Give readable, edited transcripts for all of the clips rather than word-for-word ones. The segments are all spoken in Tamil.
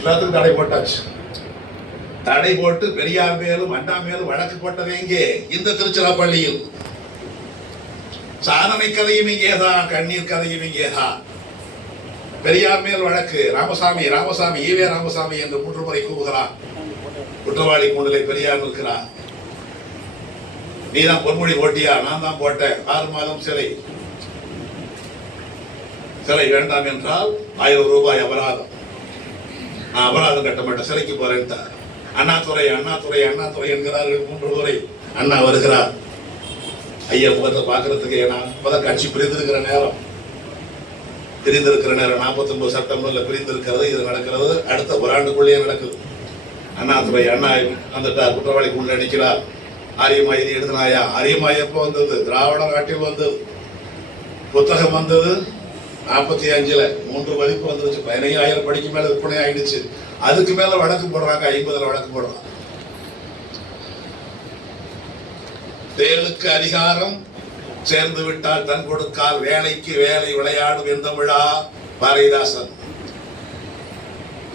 எல்லாத்துக்கும் தடை போட்டாச்சு. தடை போட்டு பெரியார் மேலும் அண்ணா மேலும் வழக்கு போட்டது எங்கே? இந்த திருச்சிராப்பள்ளியில். சாதனை கதையும் இங்கேதான், கண்ணீர் கதையும் இங்கேதான். பெரியார் மேல் வழக்கு. ராமசாமி ராமசாமி ஈவே ராமசாமி என்று 3 முறை கூவுகிறார். குற்றவாளி கூண்டிலே பெரியார் இருக்கிறார். நீதான் பொன்மொழி போட்டியா? நான் தான் போட்டேன். 6 மாதம் சிறை. சிறை வேண்டாம் என்றால் 1000 ரூபாய் அபராதம். நான் அபராதம் கட்ட மாட்டேன், சிறைக்கு போறேன். அண்ணாதுரை அண்ணாதுரை அண்ணாதுரை என்கிறார்கள் 3 முறை. அண்ணா வருகிறார். ஐயா முகத்தை பார்க்கறதுக்கு. ஏன்னா இப்பதான் கட்சி பிரிந்திருக்கிற நேரம், 49 செப்டம்பர்ல பிரிந்திருக்கிறது. இது நடக்கிறது அடுத்த ஒரு ஆண்டுக்குள்ளேயே நடக்குது. அண்ணாதுரை அண்ணா வந்துட்டார். குற்றவாளி உள்ள நிற்கிறார். ஆரியமா இது எழுதினாயா? ஆரியமா எப்போ வந்தது? திராவிட நாட்டில் வந்தது. புத்தகம் வந்தது 45ல் 3 மதிப்பு வந்துருச்சு. 15,000 படிக்கு மேல விற்பனை ஆயிடுச்சு. அதுக்கு மேல வழக்கு போடுறாங்க. 50ல் வழக்கு போடுறாங்க. தேலுக்கு அதிகாரம் சேர்ந்து விட்டால் தன் கொடுக்கால் வேலைக்கு வேலை விளையாடும் எந்த விழா? பாரதிதாசன்.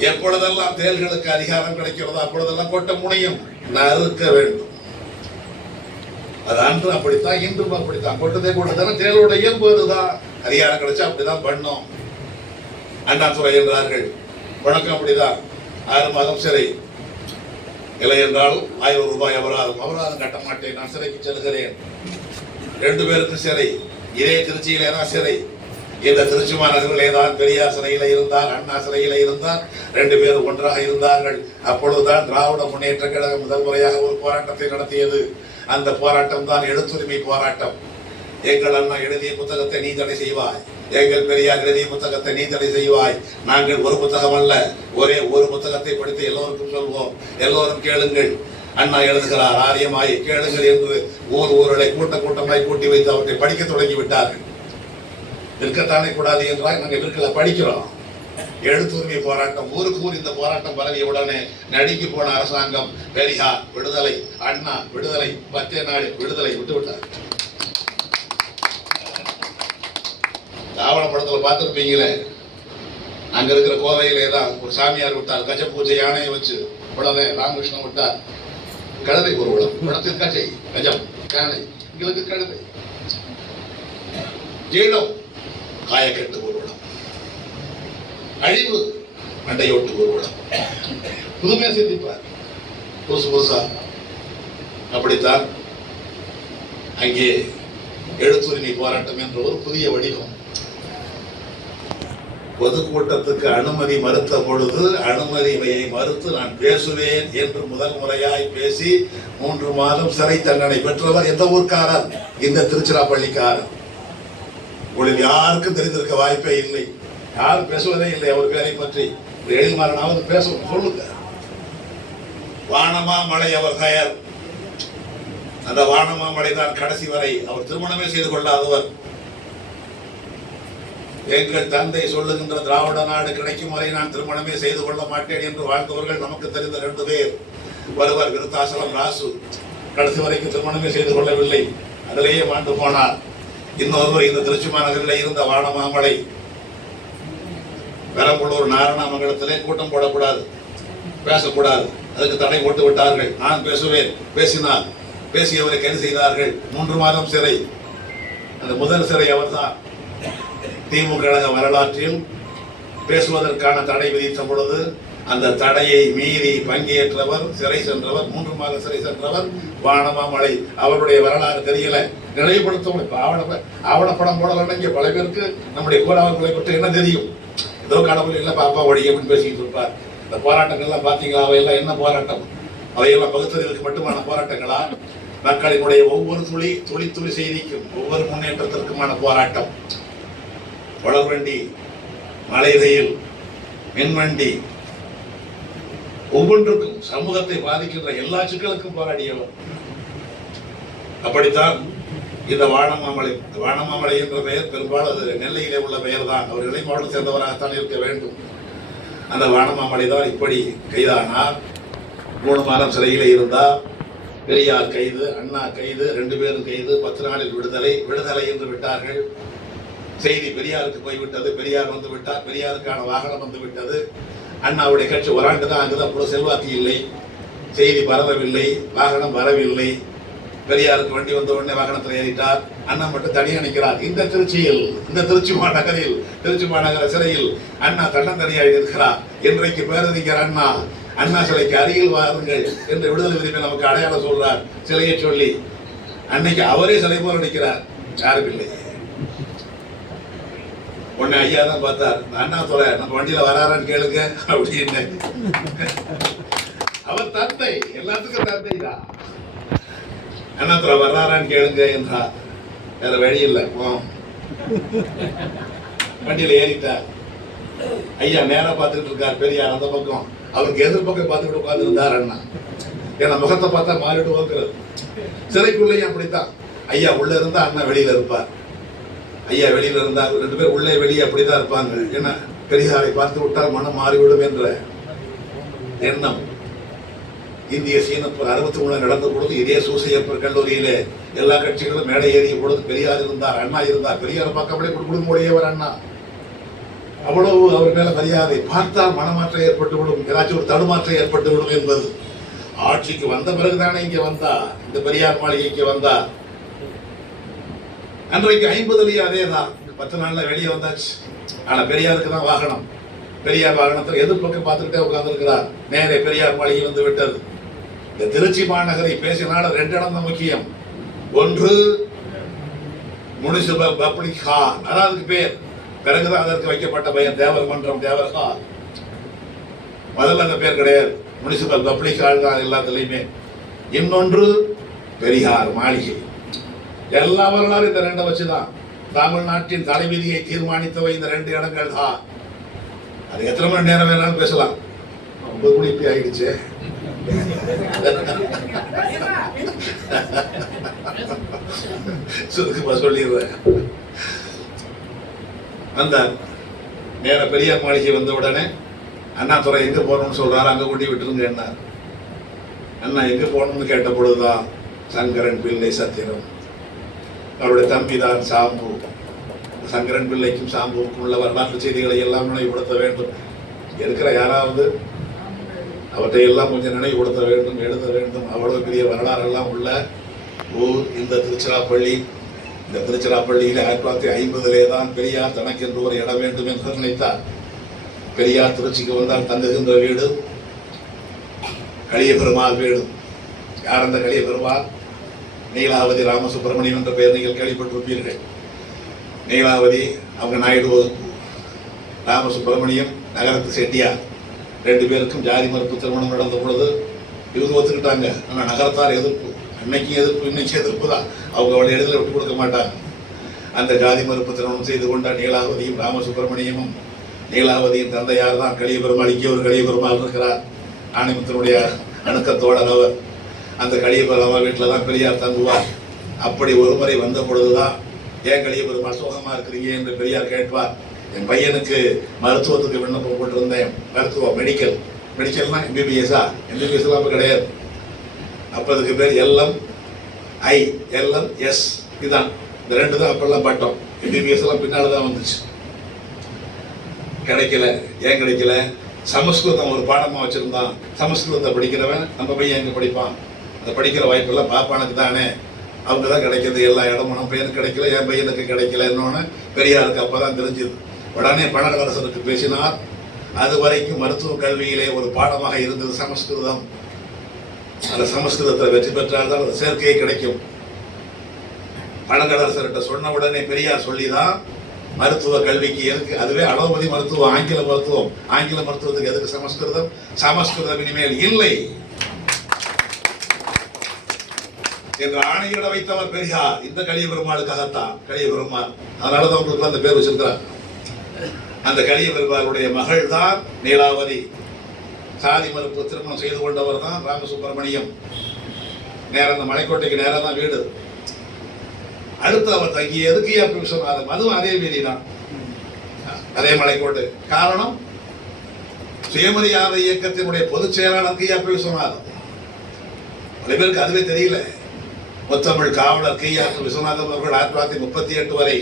எப்பொழுதெல்லாம் தேல்களுக்கு அதிகாரம் கிடைக்கிறதோ அப்பொழுதெல்லாம் கொட்ட முடியும், நறுக்க வேண்டும். அது அன்று அப்படித்தான், இன்றும் அப்படித்தான். கொட்டதே கொட்டதான தேலோட இயல்பு. அதுதான். அதிகாரம் கிடைச்சா அப்படிதான் பண்ணோம். அண்ணாதுரை என்றார்கள். வணக்கம். அப்படிதான். 6 மாதம் சிறை. இல்லை என்றால் 1000 ரூபாய் அபராதம். அபராதம் கட்ட மாட்டேன், நான் சிறைக்கு செல்கிறேன். 2 பேருக்கு சிறை. இதே திருச்சியிலே தான் சிறை. இந்த திருச்சி மாநகரிலே தான் பெரியார் சிறையில இருந்தார், அண்ணா சிறையில இருந்தார். 2 பேரும் ஒன்றாக இருந்தார்கள். அப்பொழுதுதான் திராவிட முன்னேற்ற கழகம் முதல் முறையாக ஒரு போராட்டத்தை நடத்தியது. அந்த போராட்டம் தான் எழுத்துரிமை போராட்டம். எங்கள் அண்ணா எழுதிய புத்தகத்தை நீ தடை செய்வாய், எங்கள் பெரியார் எழுதிய புத்தகத்தை நீ தடை செய்வாய். நாங்கள் ஒரு புத்தகம் அல்ல, ஒரே ஒரு புத்தகத்தை படித்து எல்லோருக்கும் சொல்வோம். எல்லோரும் கேளுங்கள். அண்ணா எழுதுகிறார், ஆரியமாய் கேளுங்கள் என்று ஊர்களை கூட்டமாய் கூட்டி வைத்து அவற்றை படிக்க தொடங்கி விட்டார்கள். விற்கத்தானே கூடாது என்றால் நாங்கள் விற்கல, படிக்கிறோம். எழுத்துரிமை போராட்டம். ஊருக்கு இந்த போராட்டம் பரவிய உடனே நடுங்கி போன அரசாங்கம் பெரியார் விடுதலை, அண்ணா விடுதலை, 10 நாடு விடுதலை விட்டுவிட்டார். ஆவணப்படத்துல பார்த்துருப்பீங்களே, அங்க இருக்கிற கோவையிலே தான் ஒரு சாமியார் விட்டார். கஜ பூஜை யானையை வச்சு. உடனே ராமகிருஷ்ணன் விட்டார். கழுதை ஊர்வலம். படத்தில் கஜை, கஜம், யானை. எங்களுக்கு கழுதை. ஈழம் காயக்கட்டு ஊர்வலம். அழிவு மண்டையோட்டு ஊர்வலம். புதுமையா சிந்திப்பார், புதுசா. அப்படித்தான் அங்கே எழுத்துரிமை போராட்டம் என்ற ஒரு புதிய வடிவம். பொதுக்கூட்டத்துக்கு அனுமதி மறுத்த பொழுது அனுமதியை மறுத்து நான் பேசுவேன் என்று முதல் முறையாய் பேசி 3 மாதம் சிறை தண்டனை பெற்றவர் எந்த ஊர்க்காரர்? இந்த திருச்சிராப்பள்ளிக்காரர். உங்களுக்கு யாருக்கும் தெரிந்திருக்க வாய்ப்பே இல்லை. யாரும் பேசுவதே இல்லை அவர் பேரை பற்றி. எழில்மாறனாவது பேசணும், சொல்லுங்க. வானமாமலை அவர் பெயர். அந்த வானமாமலை தான் கடைசி வரை அவர் திருமணமே செய்து கொள்ளாதவர். எங்கள் தந்தை சொல்லுகின்ற திராவிட நாடு கிடைக்கும் வரை நான் திருமணமே செய்து கொள்ள மாட்டேன் என்று வாழ்ந்தவர்கள் நமக்கு தெரிந்த 2 பேர். ஒருவர் விருத்தாசலம் ராசு, கடைசி வரைக்கும் திருமணமே செய்து கொள்ளவில்லை, அதிலேயே மாண்டு போனார். இன்னொருவர் இந்த திருச்சி மாநகரில் இருந்த வானமாமலை. பெரம்பலூர் நாரணாமங்கலத்திலே கூட்டம் போடக்கூடாது, பேசக்கூடாது, அதுக்கு தடை போட்டு விட்டார்கள். நான் பேசுவேன், பேசினார். பேசியவரை கைது செய்தார்கள். 3 மாதம் சிறை. அந்த முதல் சிறை அவர்தான். திமுக கழக வரலாற்றில் பேசுவதற்கான தடை விதித்த பொழுது அந்த தடையை மீறி பங்கேற்றவர், சிறை சென்றவர், 3 மாத சிறை சென்றவர் வானமாமலை. அவருடைய வரலாறு தெரியல, நினைவுபடுத்தவும். இப்ப ஆவணப்படம் போடலன்னா இங்க பல பேருக்கு நம்முடைய கோலாவர்களை பற்றி என்ன தெரியும்? ஏதோ கடவுள் இல்லை, பாப்பா ஒழிய அப்படின்னு பேசிக்கிட்டு இருப்பார். இந்த போராட்டங்கள்லாம் பாத்தீங்களா? அவையெல்லாம் என்ன போராட்டம்? அவையெல்லாம் பகுத்தறிவுக்கு மட்டுமான போராட்டங்களா? மக்களினுடைய ஒவ்வொரு துளி செய்திக்கும், ஒவ்வொரு முன்னேற்றத்திற்குமான போராட்டம். வளர்வண்டி, மலை ரயில், மின்வண்டி, ஒவ்வொன்றுக்கும் சமூகத்தை பாதிக்கின்ற எல்லா சிக்கலுக்கும் போராடியவர். அப்படித்தான் இந்த வானமாமலை என்ற பெயர் பெரும்பாலும் அது நெல்லையிலே உள்ள பெயர் தான். அவர் இளை மாவட்டம் சேர்ந்தவராகத்தான் இருக்க வேண்டும். அந்த வானமாமலை தான் இப்படி கைதானார். 3 மாதம் சிறையிலே இருந்தார். பெரியார் கைது, அண்ணா கைது, 2 பேரும் கைது. 10 நாளில் விடுதலை என்று விட்டார்கள். செய்தி பெரியாருக்கு போய்விட்டது, பெரியார் வந்து விட்டார், பெரியாருக்கான வாகனம் வந்து விட்டது. அண்ணாவுடைய கட்சி ஒரு தான் அங்குதான் கூட செல்வாக்கு இல்லை, செய்தி பரவவில்லை, வாகனம் வரவில்லை. பெரியாருக்கு வண்டி வந்த உடனே வாகனத்தில் ஏறிட்டார். அண்ணா மட்டும் தனியாக நிற்கிறார். இந்த திருச்சியில், இந்த திருச்சி மாநகரில், திருச்சி மாநகர சிறையில் அண்ணா தன்னந்தனியாக இருக்கிறார். இன்றைக்கு பேரறிஞர் அண்ணா அண்ணா சிலைக்கு அருகில் வாருங்கள் என்று விடுதலை விரும்பி நமக்கு அடையாளம் சொல்றார். சிலையை சொல்லி அன்னைக்கு அவரே சிலை போல நிற்கிறார், யாரும் இல்லை. உடனே ஐயா தான் பார்த்தார், அண்ணா துறை நம்ம வண்டியில வராரான்னு கேளுங்க அப்படின்னு. அவர் தந்தை, எல்லாத்துக்கும் தந்தை தான். அண்ணா துறை வர்றாரான்னு கேளுங்க என்றார். வேற வழி இல்லை, வண்டியில ஏறிட்டார். ஐயா நேரா பார்த்துக்கிட்டு இருக்கார், பெரியார் அந்த பக்கம், அவருக்கு எதிர்பக்கம் பார்த்துக்கிட்டு உட்கார்ந்து இருந்தார் அண்ணா. ஏன்னா முகத்தை பார்த்தா மாறிட்டு போக்குறது. சிறைக்குள்ளேயும் அப்படித்தான். ஐயா உள்ள இருந்தா அண்ணா வெளியில இருப்பார். ஐயா வெளியில இருந்தா ரெண்டு பேர் உள்ளே வெளியே அப்படிதான் இருப்பாங்க. ஏன்னா பெரியாரை பார்த்து விட்டால் மனம் மாறிவிடும் என்ற எண்ணம். இந்திய சீன 63 நடந்த பொழுது இதே சூசையப்பர் கல்லூரியில எல்லா கட்சிகளும் மேடை ஏறிய பொழுது பெரியார் இருந்தார், அண்ணா இருந்தார். பெரியார் பக்கமே குடும்பமுடையவர் அண்ணா. அவ்வளவு அவர் மேல மரியாதை. பார்த்தால் மனமாற்றம் ஏற்பட்டுவிடும், ஏதாச்சும் ஒரு தடுமாற்றம் ஏற்பட்டுவிடும் என்பது. ஆட்சிக்கு வந்த பிறகுதானே இங்க வந்தா, இந்த பெரியார் மாளிகைக்கு வந்தா. அன்றைக்கு 50 அதே தான், 10 நாள்ல வெளியே வந்தாச்சு. ஆனா பெரியாருக்கு தான் வாகனம். பெரியார் வாகனத்தில் எதிர்பக்கம் பார்த்துக்கிட்டே உட்கார்ந்துருக்கிறார். நேரே பெரியார் மாளிகை வந்து விட்டது. இந்த திருச்சி மாநகரை பேசினால 2 இடம் தான் முக்கியம். ஒன்று முனிசிபல் பப்ளிக் ஹால், அதாவது பேர். பிறகுதான் அதற்கு வைக்கப்பட்ட பெயர் தேவர் மன்றம், தேவர் ஹால். முதல்ல அந்த பேர் கிடையாது, முனிசிபல் பப்ளிக் ஹால் தான் எல்லாத்துலயுமே. இன்னொன்று பெரியார் மாளிகை. எல்லா வரலாறு இந்த 2 வச்சுதான். தமிழ்நாட்டின் தலைவிதியை தீர்மானித்தவை இந்த 2 இடங்கள் தான். அது எத்தனை மணி நேரம் வேணாலும் பேசலாம். 9 மணி இப்படி ஆயிடுச்சு. சுருக்கமா சொல்லிடுறேன். அந்த நேர பெரியார் மாளிகை வந்த உடனே அண்ணாதுரை எங்க போகணும்னு சொல்றாரு, அங்க கூட்டி விட்டுருங்க. என்ன அண்ணா எங்க போகணும்னு கேட்ட பொழுதுதான் சங்கரன் பிள்ளை சத்திரம், அவருடைய தம்பி தான் சாம்பு. சங்கரன் பிள்ளைக்கும் சாம்புவுக்கும் உள்ள வரலாற்று செய்திகளை எல்லாம் நினைவுபடுத்த வேண்டும். இருக்கிற யாராவது அவற்றை எல்லாம் கொஞ்சம் நினைவுபடுத்த வேண்டும், எழுத வேண்டும். அவ்வளவு பெரிய வரலாறு எல்லாம் உள்ள ஊர் இந்த திருச்சிராப்பள்ளி. இந்த திருச்சிராப்பள்ளியில 1950 தான் பெரியார் தனக்கென்று ஒரு இடம் வேண்டும் என்று நினைத்தார். பெரியார் திருச்சிக்கு வந்தால் தங்குகின்ற வீடு கலிய பெருமாள் வீடு. யார் அந்த கலிய பெருமாள்? நீலாவதி ராமசுப்பிரமணியம் என்ற பெயர் நீங்கள் கேள்விப்பட்டிருப்பீர்கள். நீலாவதி அவங்க நாயுடு வகுப்பு, ராமசுப்பிரமணியம் நகரத்து செட்டியார். 2 பேருக்கும் ஜாதி மறுப்பு திருமணம் நடந்த பொழுது இவங்க ஒத்துக்கிட்டாங்க. ஆனால் நகரத்தார் எதிர்ப்பு. அன்னைக்கும் எதிர்ப்பு, இன்னைக்கு எதிர்ப்பு தான். அவங்க அவளை எளிதில் விட்டு கொடுக்க மாட்டாங்க. அந்த ஜாதி மறுப்பு திருமணம் செய்து கொண்ட நீலாவதியும் ராமசுப்பிரமணியமும், நீலாவதியின் தந்தையார் தான் கலிய பெருமாள். இங்கே ஒரு கலிய பெருமாள் இருக்கிறார், ஆணிமுத்தினுடைய அணுக்கத்தோழர் அவர். அந்த கலிய பெருமாள் வீட்டில் தான் பெரியார் தங்குவார். அப்படி ஒரு முறை வந்த பொழுதுதான், ஏன் கலிய பெருமாள் சோகமா இருக்கிறீங்க என்று பெரியார் கேட்பார். என் பையனுக்கு மருத்துவத்துக்கு விண்ணப்பம் போட்டிருந்தேன். மருத்துவம், மெடிக்கல். மெடிக்கல்னா எம்பிபிஎஸ்ஸா? எம்பிபிஎஸ்லாம் அப்போ கிடையாது. அப்போ அதுக்கு பேர் LMI, LMS. இதுதான், இந்த 2 தான் அப்பெல்லாம் பட்டம். எம்பிபிஎஸ் எல்லாம் பின்னால் தான் வந்துச்சு. கிடைக்கல. ஏன் கிடைக்கல? சமஸ்கிருதம் ஒரு பாடமாக வச்சுருந்தான். சமஸ்கிருதத்தை படிக்கிறவன் நம்ம பையன் எங்கே படிப்பான்? அந்த படிக்கிற வாய்ப்பெல்லாம் பாப்பானுக்கு தானே. அவங்க தான் கிடைக்கிது எல்லா இடமும். நம்ம பையனுக்கு கிடைக்கல, என் பையனுக்கு கிடைக்கல. இன்னொன்று பெரியாருக்கு அப்போ தான் தெரிஞ்சுது. உடனே பணக்கரசருக்கு பேசினார். அது வரைக்கும் மருத்துவ கல்வியிலே ஒரு பாடமாக இருந்தது சமஸ்கிருதம். அந்த சமஸ்கிருதத்தை வெற்றி பெற்றால்தான் அந்த சேர்க்கையே கிடைக்கும். பணக்கரசர்கிட்ட சொன்ன உடனே பெரியார் சொல்லிதான் மருத்துவ கல்விக்கு எதுக்கு, அதுவே அலோபதி மருத்துவம், ஆங்கில மருத்துவம். ஆங்கில மருத்துவத்துக்கு எதுக்கு சமஸ்கிருதம்? சமஸ்கிருதம் இனிமேல் இல்லை என்று ஆணையிட வைத்தவர் பெரியார். இந்த கலிய பெருமாளுக்காகத்தான். கலிய பெருமாள், அதனாலதான் உங்களுக்கு அந்த பேர் வச்சிருக்கிறார். அந்த கலிய பெருமாளுடைய மகள் தான் நீலாவதி. சாதி மறுப்பு திருமணம் செய்து கொண்டவர் தான் ராமசுப்பிரமணியம். நேரம் அந்த மலைக்கோட்டைக்கு நேரம் தான் வீடு. அடுத்து அவர் தங்கிய எதுக்கு விஸ்வநாதம், அதுவும் அதே வீதி தான், அதே மலைக்கோட்டை. காரணம், சுயமரியாதை இயக்கத்தினுடைய பொதுச் செயலாளர் கையாப்பி விஸ்வநாதம். பல பேருக்கு அதுவே தெரியல. முத்தமிழ் காவலர் கையாப்பி விஸ்வநாதம் அவர்கள் 1938 வரை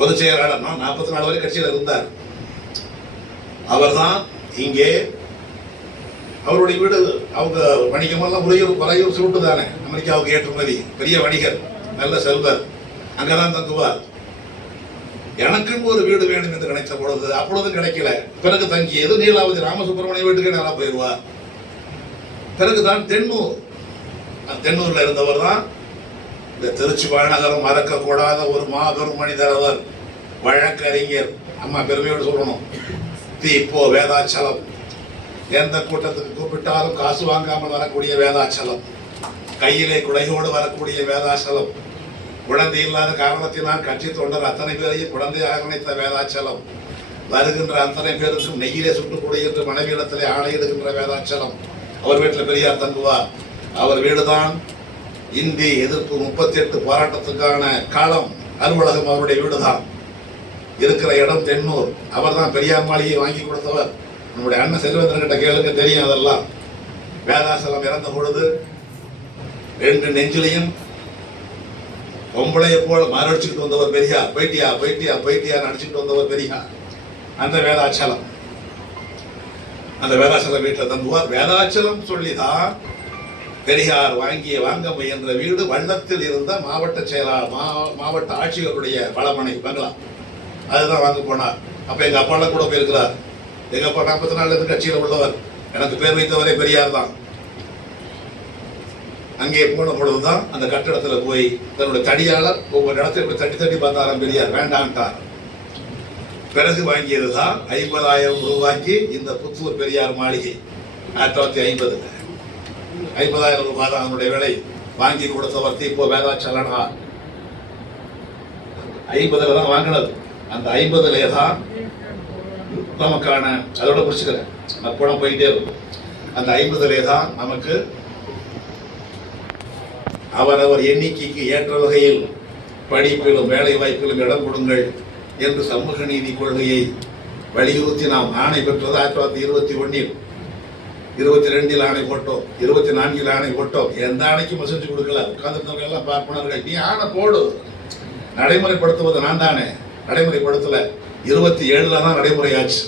பொதுச் செயலாளர் 44 வரை கட்சியில் இருந்தார். அவர்தான் இங்கே அவருடைய வீடு, அவங்க வணிகமெல்லாம் உறையூர் சுருட்டு தானே, அமெரிக்காவுக்கு ஏற்றுமதி, பெரிய வணிகர், நல்ல செல்வர், அங்கதான் தங்குவார். எனக்கும் ஒரு வீடு வேணும் என்று நினைத்த பொழுது அப்பொழுதும் கிடைக்கல. பிறகு தங்கியது நீலாவதி ராமசுப்பிரமணிய வீட்டுக்கு நல்லா போயிடுவார். பிறகுதான் தென்னூர்ல இருந்தவர் தான் இந்த திருச்சி மாநகரம் மறக்கக்கூடாத ஒரு மாபெரும் மனிதர். அவர் வழக்கறிஞர், அம்மா பெருமையோடு சொல்லணும், இப்போ வேதாச்சலம். எந்த கூட்டத்துக்கு கூப்பிட்டாலும் காசு வாங்காமல் வரக்கூடிய வேதாச்சலம், கையிலே குடையோடு வரக்கூடிய வேதாச்சலம், குழந்தை இல்லாத காரணத்தினால் கட்சி தொண்டர் அத்தனை பேரையும் குழந்தையாக நினைத்த வேதாச்சலம், வருகின்ற அத்தனை பேருக்கும் நெய்யிலே சுட்டுக்கூடி என்று மனைவியிடத்திலே ஆணையிடுகின்ற வேதாச்சலம். அவர் வீட்டில் பெரியார் தங்குவார். அவர் வீடுதான் இந்தி எதிர்ப்பு 38 போராட்டத்துக்கான காலம் அலுவலகம். அவருடைய வீடுதான் இருக்கிற இடம் தென்னூர். அவர் தான் பெரியார் மாளிகையை வாங்கி கொடுத்தவர். நம்முடைய அண்ணன் செல்வேந்திரன் கிட்ட கேளுங்க, தெரியும் அதெல்லாம். வேதாசலம் இறந்த பொழுது 2 நெஞ்சிலையும் பொம்பளையை போல மாரடிச்சுக்கிட்டு வந்தவர் பெரியார். பைட்டியா பைட்டியா பைட்டியா அடிச்சுக்கிட்டு வந்தவர் பெரியார். அந்த வேதாச்சலம், அந்த வேதாச்சலம் வீட்டில் தங்குவார். வேதாச்சலம் சொல்லிதான் பெரியார் வாங்க முயன்ற வீடு வள்ளத்தில் இருந்த மாவட்ட செயலாளர், மாவட்ட ஆட்சியருடைய பலமனை பங்களா, அதுதான் வாங்க போனார். அப்ப எங்க அப்பாலாம் கூட போயிருக்கிறார். எங்க அப்பா 44 இருந்து கட்சியில் உள்ளவர். எனக்கு பேர் வைத்தவரே பெரியார் தான். அங்கே போன பொழுதுதான் அந்த கட்டிடத்துல போய் தன்னுடைய தடியாளர் ஒவ்வொரு இடத்துல இப்படி தட்டி தட்டி பார்த்தாராம் பெரியார். வேண்டான்ட்டார். பிறகு வாங்கியதுதான் 50,000 ரூபாய்க்கு இந்த புத்தூர் பெரியார் மாளிகை. 1950 50,000 ரூபாய் தான் அதனுடைய விலை. வாங்கி கொடுத்தவர் தீப்போ வேதாச்சலனா. 50 தான் வாங்கினது. அந்த 50 தான் நமக்கான, அதோட முடிச்சுக்கிறேன், பணம் போயிட்டே இருக்கும். அந்த 50 தான் நமக்கு அவரவர் எண்ணிக்கைக்கு ஏற்ற வகையில் படிப்பிலும் வேலை வாய்ப்பிலும் இடம் கொடுங்கள் என்று சமூக நீதி கொள்கையை வலியுறுத்தி நாம் ஆணை பெற்றது 1921. 22 ஆணை போட்டோம், 24 ஆணை போட்டோம். எந்த ஆணைக்கும் மசூதி கொடுக்கல. உட்கார்ந்துருந்தவங்க எல்லாம் பார்ப்பனர்கள், நீ ஆணை போடு, நடைமுறைப்படுத்துவது நான் தானே. நடைமுறைப்படுத்தல. 27 தான் நடைமுறையாச்சு.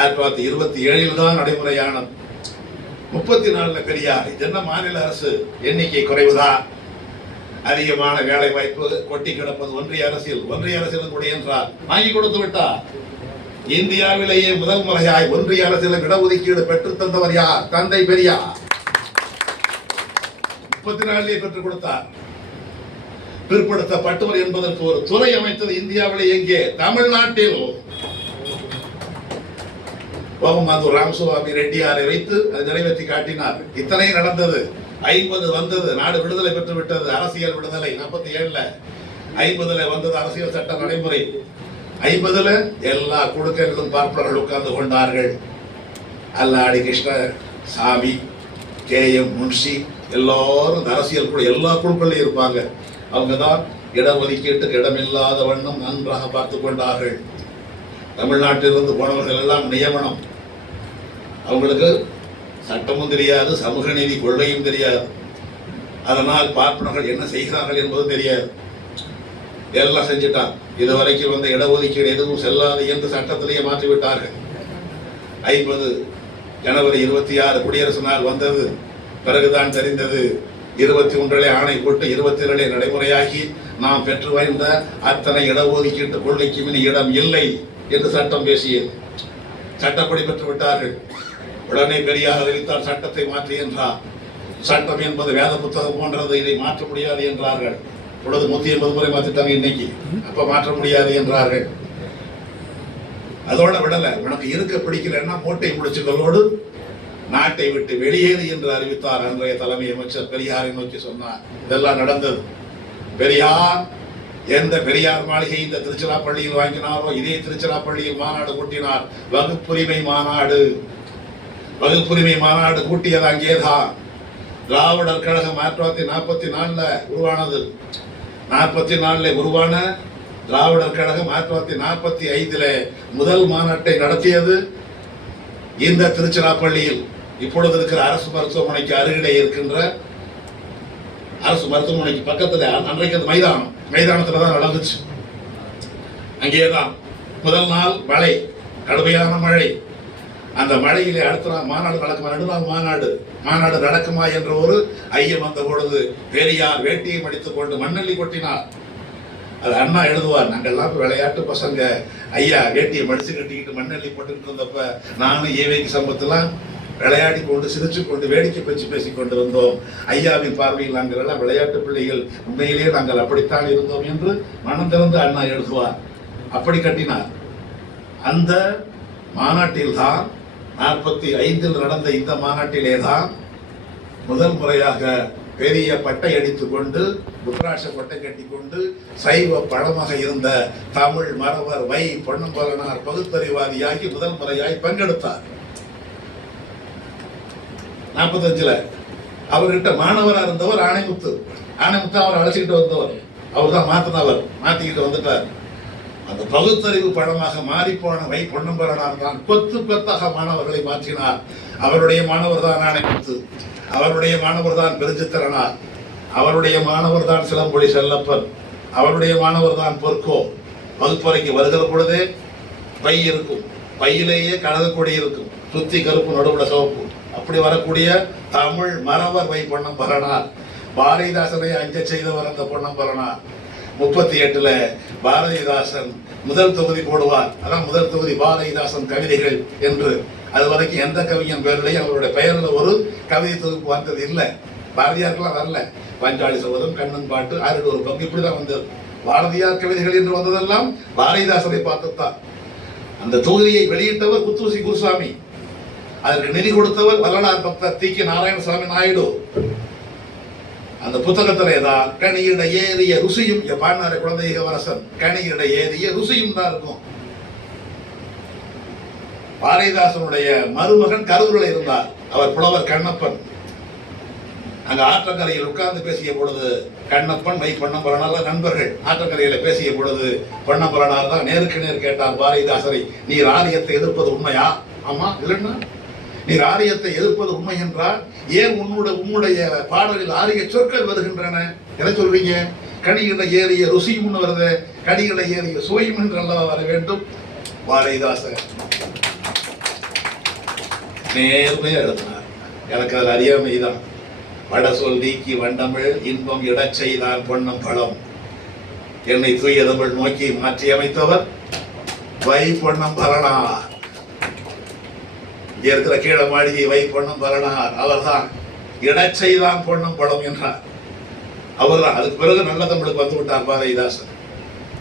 1927 தான் நடைமுறையானது. 34 பெரியார். இது என்ன மாநில அரசு எண்ணிக்கை குறைவுதான், அதிகமான வேலை வாய்ப்பு கொட்டி கிடப்பது ஒன்றிய அரசியல். ஒன்றிய அரசியல் கூட என்றால் வாங்கி கொடுத்து விட்டார். இந்தியாவிலேயே முதல் முறையாய் ஒன்றிய அரசியல் இடஒதுக்கீடு பெற்று தந்தவர் யார்? தந்தை பெரியார். 34 பெற்றுக் கொடுத்தார். பிற்படுத்தப்பட்டவர் என்பதற்கு ஒரு துறை அமைத்தது இந்தியாவிலே எங்கே? தமிழ்நாட்டில். கோபமாந்தூர் ராமசுவாமி ரெட்டியாரை வைத்து அதை நிறைவேற்றி காட்டினார். இத்தனை நடந்தது. 50 வந்தது, நாடு விடுதலை பெற்று விட்டது. அரசியல் விடுதலை 47ல. 50ல வந்தது அரசியல் சட்ட நடைமுறை. 50ல எல்லா குழுக்களிலும் பார்ப்பனர்கள் உட்கார்ந்து கொண்டார்கள். அல்லாடி கிருஷ்ணசாமி, KM முன்ஷி, எல்லாரும் அரசியல் குழு, எல்லா குழுக்கள்லையும் இருப்பாங்க. அவங்க தான் இடஒதுக்கீட்டுக்கு இடமில்லாத வண்ணம் நன்றாக பார்த்து கொண்டார்கள். தமிழ்நாட்டிலிருந்து போனவர்கள் எல்லாம் நியமனம். அவங்களுக்கு சட்டமும் தெரியாது, சமூக நீதி கொள்கையும் தெரியாது. அதனால் பார்ப்பனர்கள் என்ன செய்கிறார்கள் என்பதும் தெரியாது. எல்லாம் செஞ்சுட்டான். இதுவரைக்கும் வந்த இடஒதுக்கீடு எதுவும் செல்லாது என்று சட்டத்திலேயே மாற்றிவிட்டார்கள். 50 ஜனவரி 26 குடியரசு நாள் வந்தது. பிறகுதான் தெரிந்தது 21 ஆணை போட்டு 27 நடைமுறையாகி நாம் பெற்று வாய்ந்த அத்தனை இடஒதுக்கீட்டு கொள்கைக்கு இனி இடம் இல்லை என்று சட்டம் பேசியது. சட்டப்படி பெற்று விட்டார்கள். உடனே பெரியார் அறிவித்தார், சட்டத்தை மாற்றி என்றார். சட்டம் என்பது வேத புத்தகம் போன்றது, இதை மாற்ற முடியாது என்றார்கள். பொழுது 180 முறை மாற்றிட்டாங்க இன்னைக்கு. அப்ப மாற்ற முடியாது என்றார்கள். அதோட விடல, உனக்கு இருக்க பிடிக்கலன்னா மூட்டை முடிச்சுகளோடு நாட்டை விட்டு வெளியேறு என்று அறிவித்தார் அன்றைய தலைமை அமைச்சர். பெரியாரை நோக்கி சொன்னார். இதெல்லாம் நடந்தது. பெரியார் எந்த பெரியார் மாளிகை இந்த திருச்சிராப்பள்ளியில் வாங்கினாரோ இதே திருச்சிராப்பள்ளியில் மாநாடு கூட்டினார். வகுப்புரிமை மாநாடு. வகுப்புரிமை மாநாடு கூட்டியது அங்கேதான். திராவிடர் கழகம் 1944 உருவானது. 44 உருவான திராவிடர் கழகம் 1945 முதல் மாநாட்டை நடத்தியது இந்த திருச்சிராப்பள்ளியில். இப்பொழுது இருக்கிற அரசு மருத்துவமனைக்கு அருகிலே இருக்கின்ற அரசு மருத்துவமனைக்கு பக்கத்தில் அன்றைக்கு மைதானத்துல தான் நடந்துச்சு. அங்கேதான் முதல் நாள் மழை, கடுமையான மழை. அந்த மழையிலே அடுத்த நாள் மாநாடு நடக்குமா, நடுநாள் மாநாடு நடக்குமா என்ற ஒரு ஐயம் வந்த பொழுது பெரியார் வேட்டியை மடித்துக் கொண்டு மண்ணள்ளி கொட்டினார். அது அண்ணா எழுதுவார், நாங்கள்லாம் விளையாட்டு பசங்க, ஐயா வேட்டியை மடிச்சு கட்டிக்கிட்டு மண்ணள்ளி போட்டுக்கிட்டு இருந்தப்ப நானும் ஏவைக்கு சம்பத்தெல்லாம் விளையாடி கொண்டு சிரிச்சு கொண்டு வேடிக்கை பேச்சு பேசிக் கொண்டிருந்தோம். ஐயாவின் பார்வையில் நாங்கள் எல்லாம் விளையாட்டு பிள்ளைகள், உண்மையிலேயே நாங்கள் அப்படித்தான் இருந்தோம் என்று மனம் திறந்து அண்ணா எழுதுவார். அப்படி கட்டினார். அந்த மாநாட்டில் தான் 45 நடந்த இந்த மாநாட்டிலே தான் முதல் முறையாக பெரிய பட்டை அடித்துக் கொண்டு ருத்ராட்ச பட்டை கட்டி கொண்டு சைவ பழமாக இருந்த தமிழ் மறவர் வை பொன்னம்பலனார் பகுத்தறிவாதியாகி முதல் முறையாய் பங்கெடுத்தார். 45ல அவர்கிட்ட மாணவராக இருந்தவர் ஆணைமுத்து அவர் அழைச்சிக்கிட்டு வந்தவர், அவர் தான் மாத்திக்கிட்டு வந்துட்டார். அந்த பகுத்தறிவு பழமாக மாறிப்போன வை பொன்னம்பலனார் தான் கொத்தாக மாணவர்களை மாற்றினார். அவருடைய மாணவர் தான் ஆணைமுத்து, அவருடைய மாணவர் தான் பெருஞ்சித்திரனார், அவருடைய மாணவர் தான் சிலம்பொலி செல்லப்பன், அவருடைய மாணவர் தான் பொற்கோ. வகுப்பறைக்கு வருகிற பொழுதே பை இருக்கும், பையிலேயே கனகக்கொடி இருக்கும், சுத்தி கருப்பு நடுவுல சிவப்பு, அப்படி வரக்கூடிய தமிழ் மறவர் வை பொன்னம்பலனார். பாரதிதாசனை அஞ்ச செய்தவர் அந்த பொன்னம்பலனார். 38ல பாரதிதாசன் முதல் தொகுதி போடுவார். அதான் முதல் தொகுதி பாரதிதாசன் கவிதைகள் என்று. அது வரைக்கும் எந்த கவிஞன் பேரிலேயே அவருடைய பெயர்ல ஒரு கவிதை தொகுப்பு வந்தது இல்லை. பாரதியாருக்கெல்லாம் வரல. பஞ்சாலி சபதம், கண்ணன் பாட்டு, ஆறு ஒரு பங்கு இப்படிதான் வந்தது. பாரதியார் கவிதைகள் என்று வந்ததெல்லாம் பாரதிதாசனை பார்த்துத்தான். அந்த தொகுதியை வெளியிட்டவர் குத்தூசி குருசாமி, அதற்கு நிதி கொடுத்தவர் வல்லனார் பக்தர் தி கே நாராயணசாமி நாயுடு. அந்த புத்தகத்திலே தான் கனியிட ஏறிய ருசியும் பாடினார குழந்தை இளவரசன், கனியிட ஏறிய ருசியும் தான் இருக்கும். பாரதிதாசனுடைய மருமகன் கரூரில் இருந்தார், அவர் புலவர் கண்ணப்பன். அங்க ஆற்றங்கரையில் உட்கார்ந்து பேசிய பொழுது கண்ணப்பன் வை பொன்னம்பலனார் நண்பர்கள். ஆற்றங்கரையில பேசிய பொழுது பொன்னம்பலனார் தான் நேருக்கு நேர் கேட்டார் பாரதிதாசரை, நீர் ஆரியத்தை எதிர்ப்பது உண்மையா? ஆமா, இல்லைன்னா நீர் ஆரியத்தை எதிர்ப்பது உண்மை என்றால் ஏன் உன்னுடைய பாடலில் ஆரிய சொற்கள் வருகின்றன? எதை சொல்றீங்க? கனிகளை ஏறிய ருசியும் வருது, கனிகளை ஏறிய சுவையும் என்று அல்லவா வர வேண்டும். பாரதிதாசன் நேர்மையா எழுதினார். எனக்கு அதில் அறியாமைதான். வட சொல் நீக்கி வண்டமிழ் இன்பம் இடச் செய்தான் பொன்னம் பழம், என்னை தூய தமிழ் நோக்கி மாற்றி அமைத்தவர் வை பொன்னம்பலனார். இருக்கிற கீழ மாளிகை வை பொன்னம்பலனார் அவர்தான். இடச்செய்தான் பொன்னம் படம் என்றார் அவர்தான். அதுக்கு பிறகு நல்ல தமிழுக்கு வந்து விட்டார் பாரதிதாசன்.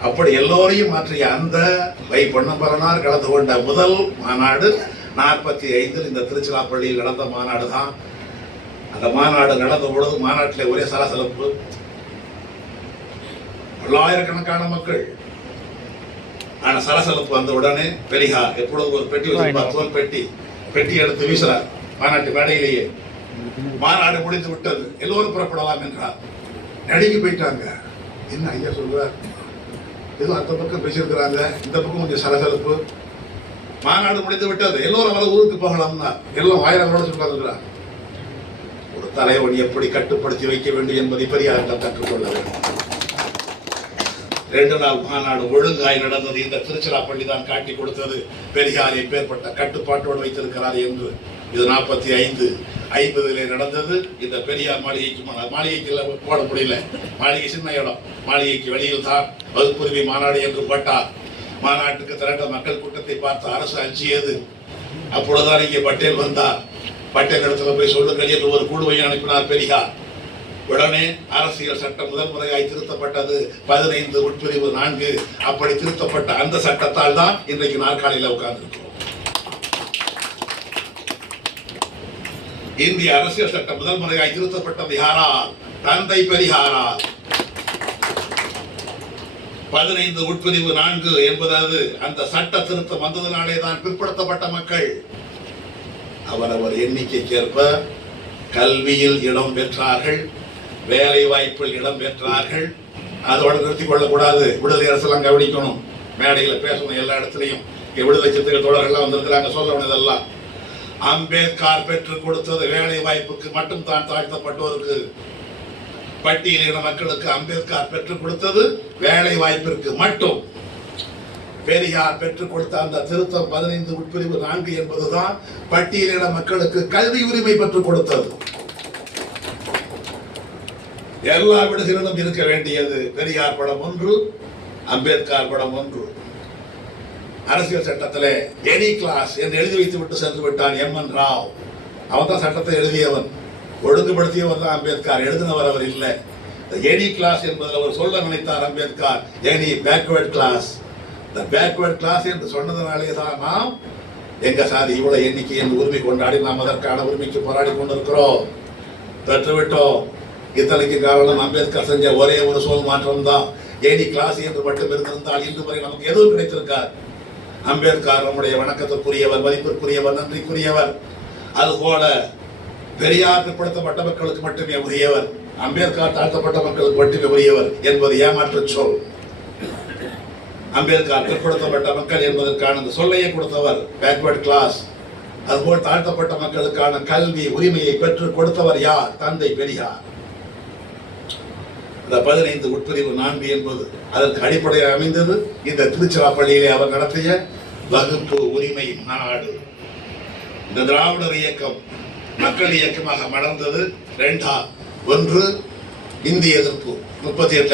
அப்படி எல்லோரையும் மாற்றிய அந்த வை பொன்னம்பலனார் கலந்து கொண்ட முதல் மாநாடு 45 இந்த திருச்சிராப்பள்ளியில் நடந்த மாநாடு தான். அந்த மாநாடு நடந்த பொழுது மாநாட்டிலே ஒரே சலசலப்பு, பல்லாயிரக்கணக்கான மக்கள். ஆனா சலசலப்பு வந்த உடனே பெரியார் எப்பொழுது ஒரு பெட்டி வச்சிருப்பார், தோல் பெட்டி எடுத்து வீசுறார் மாநாட்டு மேடையிலேயே. மாநாடு முடிந்து விட்டது, எல்லோரும் புறப்படலாம் என்றார். நடுங்கி போயிட்டாங்க. என்ன ஐயா சொல்றார், ஏதோ அந்த பக்கம் பேசியிருக்கிறாங்க, இந்த பக்கம் கொஞ்சம் சலசலப்பு. மாநாடு முடிந்து விட்டது, எல்லோரும் அவரை ஊருக்கு போகலாம்னா எல்லாம் ஆயிரம் சொல்றாங்க. ஒரு தலைவன் எப்படி கட்டுப்படுத்தி வைக்க வேண்டும் என்பதை பெரியாரிடம் கற்றுக்கொள்ள வேண்டும். 2 நாள் மாநாடு ஒழுங்காய் நடந்தது. இந்த திருச்சிராப்பள்ளி தான் காட்டி கொடுத்தது பெரியார் எப்பேற்பட்ட கட்டுப்பாட்டோடு வைத்திருக்கிறார் என்று. இது 45, 50 நடந்தது. இந்த பெரியார் மாளிகைக்கு போட முடியல, மாளிகை சின்ன இடம், மாளிகைக்கு வெளியில் தான் வகுப்புரிமை மாநாடு என்று போட்டார். மாநாட்டுக்கு திரண்ட மக்கள் கூட்டத்தை பார்த்து அரசு அஞ்சியது. அப்பொழுதுதான் இங்கே பட்டேல் வந்தார். பட்டேல் இடத்துல போய் சொல்லுங்கள் என்று ஒரு குழுவை அனுப்பினார் பெரியார். உடனே அரசியல் சட்டம் முதல் முறையாய் திருத்தப்பட்டது, 15 உட்பிரிவு 4. அப்படி திருத்தப்பட்ட அந்த சட்டத்தால் தான் இன்றைக்கு நாற்காலியில் உட்கார்ந்திருக்கிறோம். இந்திய அரசியல் சட்டம் முதல் முறையாய் திருத்தப்பட்டது யாரால்? தந்தை பெரியாரால். 15 உட்பிரிவு 4 என்பது அந்த சட்ட திருத்தம் வந்ததினாலே தான் பிற்படுத்தப்பட்ட மக்கள் அவரவர் எண்ணிக்கைக்கேற்ப கல்வியில் இடம் பெற்றார்கள், வேலை வாய்ப்பில் இடம் பெற்றார்கள். அதோடு நிறுத்திக் கொள்ளக்கூடாது. விடுதலை அரசெல்லாம் கவனிக்கணும், மேடையில் பேசணும், எல்லா இடத்துலையும். விடுதலை சிறுத்தைகள் தோழர்கள்லாம் வந்திருக்கிறாங்க, சொல்லணும் இதெல்லாம். அம்பேத்கர் பெற்றுக் கொடுத்தது வேலை வாய்ப்புக்கு மட்டும் தான், தாழ்த்தப்பட்டோருக்கு, பட்டியலின மக்களுக்கு அம்பேத்கர் பெற்றுக் கொடுத்தது வேலை வாய்ப்பிற்கு மட்டும். பெரியார் பெற்றுக் கொடுத்த அந்த திருத்தம் 15 உட்பிரிவு 4 என்பதுதான் பட்டியலின மக்களுக்கு கல்வி உரிமை பெற்றுக் கொடுத்தது. எல்லா விடுதிகளிலும் இருக்க வேண்டியது பெரியார் படம் 1, அம்பேத்கர் படம் 1. அரசியல் சட்டத்திலே எனி கிளாஸ் என்று எழுதி வைத்து விட்டு சென்று விட்டான் M.N. ராவ். அவன் தான் சட்டத்தை எழுதியவன், ஒழுங்குபடுத்தியவர் தான் அம்பேத்கர், எழுதினவர் அவர் இல்லை. எனி கிளாஸ் என்பதில் அவர் சொல்ல நினைத்தார் அம்பேத்கர், எனி பேக்வர்ட் கிளாஸ். இந்த பேக்வர்ட் கிளாஸ் என்று சொன்னதனாலே தான் நாம் எங்க சாதி இவ்வளவு எண்ணிக்கை என்று உரிமை கொண்டாடி நாம் அதற்கான உரிமைக்கு போராடி கொண்டிருக்கிறோம், பெற்றுவிட்டோம். இத்தனைக்கு காரணம் அம்பேத்கர் செஞ்ச ஒரே ஒரு சொல் மாற்றம் தான். எனி கிளாஸ் என்று மட்டும் இருந்திருந்தால் இன்று வரை நமக்கு எதுவும் கிடைத்திருக்கார். அம்பேத்கர் நம்முடைய வணக்கத்திற்குரியவர், மதிப்பிற்குரியவர், நன்றிக்குரியவர். அதுபோல பெரியார் பிற்படுத்தப்பட்ட மக்களுக்கு மட்டுமே உரியவர், அம்பேத்கர் தாழ்த்தப்பட்ட மக்களுக்கு மட்டுமே உரியவர் என்பது ஏமாற்று சொல். அம்பேத்கர் பிற்படுத்தப்பட்ட மக்கள் என்பதற்கான அந்த சொல்லையே கொடுத்தவர் பேக்வர்ட் கிளாஸ். அதுபோல் தாழ்த்தப்பட்ட மக்களுக்கான கல்வி உரிமையை பெற்றுக் கொடுத்தவர் யார்? தந்தை பெரியார். இந்த 15 உட்பிரிவு 4 என்பது அதற்கு அடிப்படையாக அமைந்தது இந்த திருச்சிராப்பள்ளியிலே அவர் நடத்திய வகுப்பு உரிமை மாநாடு. இந்த திராவிடர் இயக்கம் மக்கள் இயக்கமாக மலர்ந்தது 2. 1 இந்திய எதிர்ப்பு 38